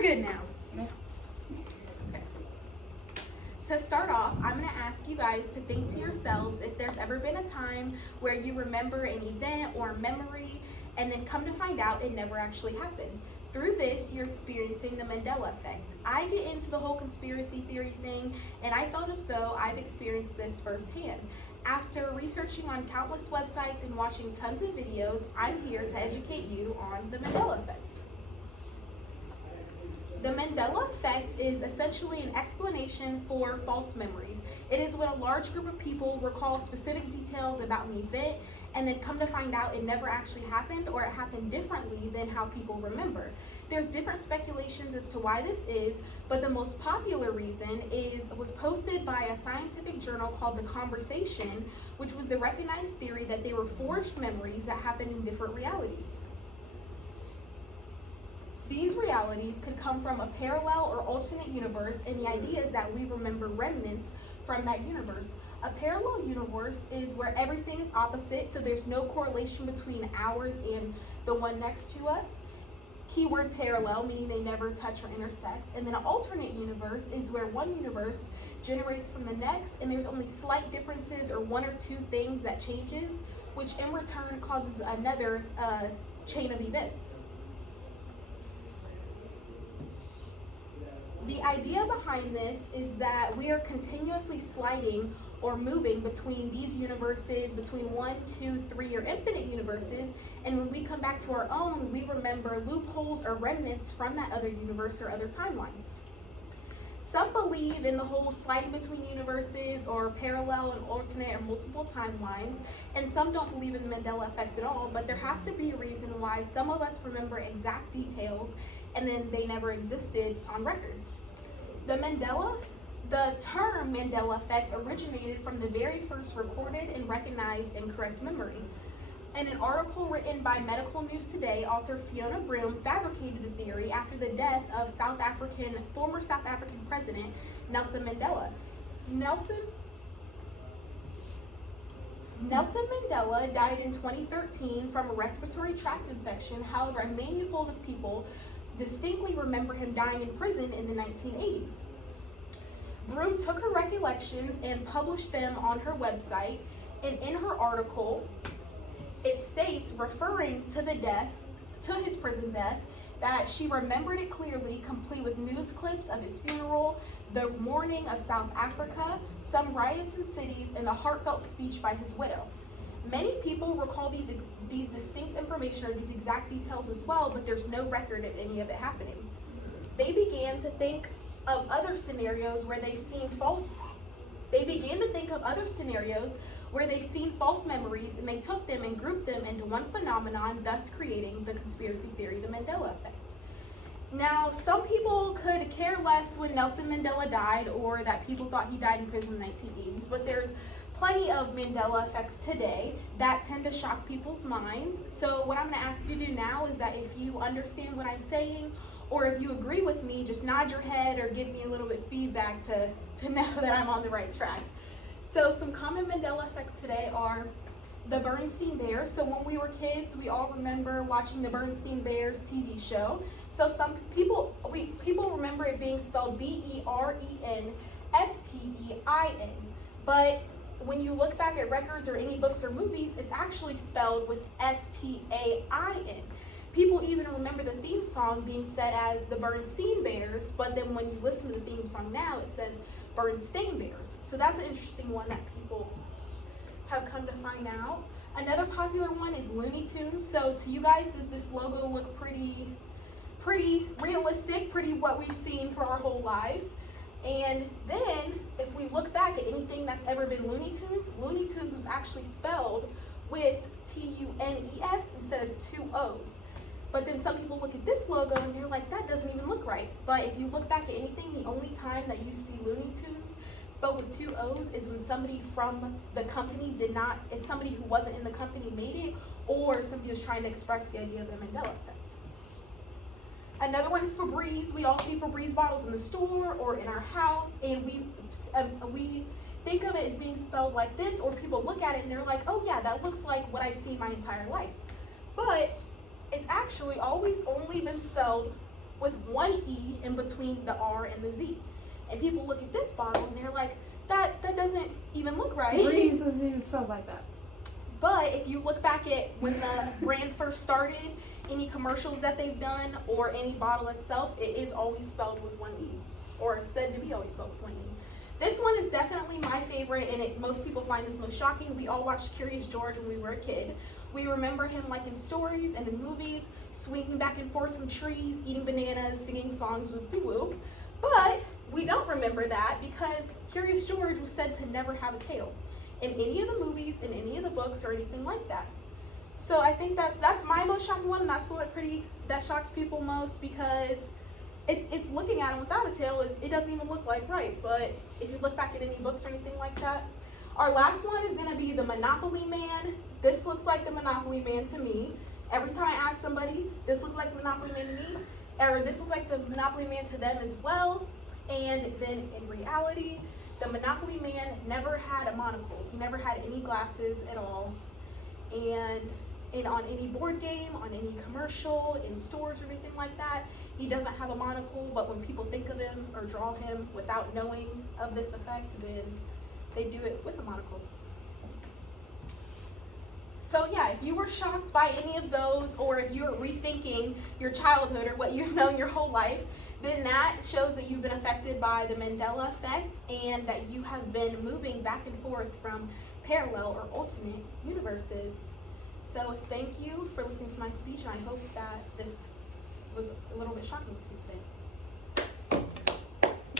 You're good now. Okay. To start off, I'm going to ask you guys to think to yourselves if there's ever been a time where you remember an event or memory and then come to find out it never actually happened. Through this, you're experiencing the Mandela effect. I get into the whole conspiracy theory thing, and I felt as though I've experienced this firsthand. After researching on countless websites and watching tons of videos, I'm here to educate you on the Mandela effect. The Mandela effect is essentially an explanation for false memories. It is when a large group of people recall specific details about an event and then come to find out it never actually happened, or it happened differently than how people remember. There's different speculations as to why this is, but the most popular reason was posted by a scientific journal called The Conversation, which was the recognized theory that they were forged memories that happened in different realities. These realities could come from a parallel or alternate universe, and the idea is that we remember remnants from that universe. A parallel universe is where everything is opposite, so there's no correlation between ours and the one next to us. Keyword parallel, meaning they never touch or intersect. And then an alternate universe is where one universe generates from the next, and there's only slight differences or one or two things that changes, which in return causes another chain of events. The idea behind this is that we are continuously sliding or moving between these universes, between 1, 2, 3, or infinite universes, and when we come back to our own, we remember loopholes or remnants from that other universe or other timeline. Some believe in the whole sliding between universes or parallel and alternate or multiple timelines, and some don't believe in the Mandela effect at all, but there has to be a reason why some of us remember exact details and then they never existed on record. The term Mandela effect originated from the very first recorded and recognized incorrect memory. In an article written by Medical News Today, author Fiona Broom fabricated the theory after the death of former South African President Nelson Mandela. Nelson Mandela died in 2013 from a respiratory tract infection. However, a handful of people distinctly remember him dying in prison in the 1980s. Broom took her recollections and published them on her website, and in her article, it states, referring to his prison death, that she remembered it clearly, complete with news clips of his funeral, the mourning of South Africa, some riots in cities, and a heartfelt speech by his widow. Many people recall these distinct information or these exact details as well, but there's no record of any of it happening. They began to think of other scenarios where they've seen false memories, and they took them and grouped them into one phenomenon, thus creating the conspiracy theory, the Mandela effect. Now, some people could care less when Nelson Mandela died, or that people thought he died in prison in the 1980s, but there's plenty of Mandela effects today that tend to shock people's minds. So what I'm going to ask you to do now is that if you understand what I'm saying, or if you agree with me, just nod your head or give me a little bit feedback to know that I'm on the right track. So some common Mandela effects today are the Berenstain Bears. So when we were kids, we all remember watching the Berenstain Bears TV show. So some people remember it being spelled Berenstein, but when you look back at records or any books or movies, it's actually spelled with Stain. People even remember the theme song being said as the Berenstain Bears, but then when you listen to the theme song now, it says Berenstain Bears. So that's an interesting one that people have come to find out. Another popular one is Looney Tunes. So to you guys, does this logo look pretty realistic, pretty what we've seen for our whole lives? And then if we look back at anything that's ever been Looney Tunes was actually spelled with Tunes instead of 2 O's. But then some people look at this logo and they're like, that doesn't even look right. But if you look back at anything, the only time that you see Looney Tunes spelled with 2 O's is when somebody from the company it's somebody who wasn't in the company made it, or somebody was trying to express the idea of the Mandela effect. Another one is Febreze. We all see Febreze bottles in the store or in our house, and we think of it as being spelled like this, or people look at it and they're like, oh yeah, that looks like what I've seen my entire life. But it's actually always only been spelled with one E in between the R and the Z. And people look at this bottle and they're like, that doesn't even look right. Breeze isn't even spelled like that. But if you look back at when the brand first started, any commercials that they've done or any bottle itself, it is always spelled with one E, or said to be always spelled with one E. This one is definitely my favorite, and most people find this most shocking. We all watched Curious George when we were a kid. We remember him like in stories and in movies, swinging back and forth from trees, eating bananas, singing songs with doo-woo. But we don't remember that because Curious George was said to never have a tail in any of the movies, in any of the books, or anything like that. So I think that's my most shocking one, and that's the one that shocks people most, because it's looking at him without a tail, it doesn't even look like right. But if you look back at any books or anything like that. Our last one is gonna be the Monopoly Man. This looks like the Monopoly Man to me. Every time I ask somebody, this looks like the Monopoly Man to me, or this looks like the Monopoly Man to them as well. And then in reality, the Monopoly Man never had a monocle. He never had any glasses at all. And on any board game, on any commercial, in stores or anything like that, he doesn't have a monocle. But when people think of him or draw him without knowing of this effect, then they do it with a monocle. So yeah, if you were shocked by any of those, or if you're rethinking your childhood or what you've known your whole life, then that shows that you've been affected by the Mandela effect and that you have been moving back and forth from parallel or alternate universes. So thank you for listening to my speech, and I hope that this was a little bit shocking to you today.